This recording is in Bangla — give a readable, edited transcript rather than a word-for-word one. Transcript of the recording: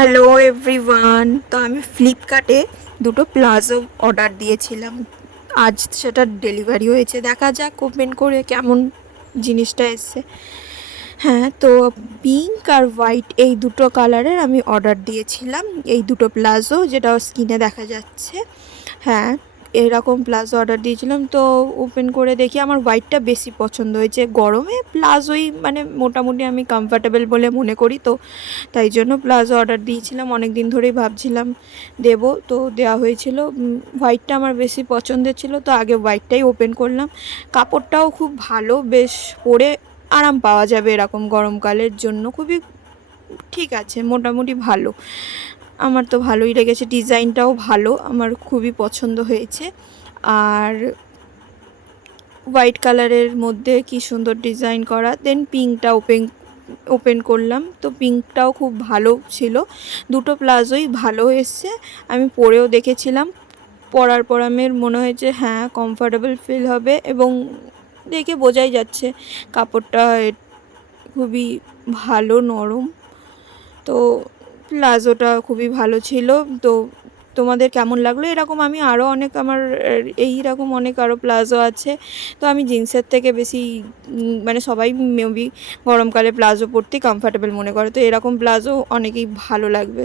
হ্যালো এভরিওয়ান, তো আমি ফ্লিপকার্টে দুটো প্লাজো অর্ডার দিয়েছিলাম। আজ সেটা ডেলিভারি হয়েছে, দেখা যাক ওপেন করে কেমন জিনিসটা এসছে। হ্যাঁ, তো পিঙ্ক আর হোয়াইট এই দুটো কালারের আমি অর্ডার দিয়েছিলাম, এই দুটো প্লাজো যেটা স্ক্রিনে দেখা যাচ্ছে। হ্যাঁ, এরকম প্লাজো অর্ডার দিয়েছিলাম। তো ওপেন করে দেখি আমার হোয়াইটটা বেশি পছন্দ হয়েছে। গরমে প্লাজোই মানে মোটামুটি আমি কমফর্টেবল বলে মনে করি, তো তাই জন্য প্লাজো অর্ডার দিয়েছিলাম। অনেক দিন ধরেই ভাবছিলাম দেব, তো দেওয়া হয়েছিল। হোয়াইটটা আমার বেশি পছন্দের ছিল, তো আগে হোয়াইটটাই ওপেন করলাম। কাপড়টাও খুব ভালো, বেশ পরে আরাম পাওয়া যাবে এরকম গরমকালের জন্য। খুবই ঠিক আছে, মোটামুটি ভালো। আমার তো ভালোই লেগেছে, ডিজাইনটাও ভালো, আমার খুবই পছন্দ হয়েছে। আর হোয়াইট কালারের মধ্যে কি সুন্দর ডিজাইন করা। দেন পিঙ্কটা ওপেন করলাম, তো পিঙ্কটাও খুব ভালো ছিল। দুটো প্লাজোই ভালো এসছে, আমি পরেও দেখেছিলাম। পরার পর আমার মনে হয়েছে হ্যাঁ কমফর্টেবল ফিল হবে, এবং দেখে বোঝাই যাচ্ছে কাপড়টা খুবই ভালো, নরম। তো প্লাজোটা খুবই ভালো ছিল। তো তোমাদের কেমন লাগলো? এরকম আমি আরও অনেক আমার এইরকম অনেক আরও প্লাজো আছে। তো আমি জিন্সের থেকে বেশি মানে সবাই মেবি গরমকালে প্লাজো পরতেই কমফর্টেবল মনে করে, তো এরকম প্লাজো অনেকেই ভালো লাগবে।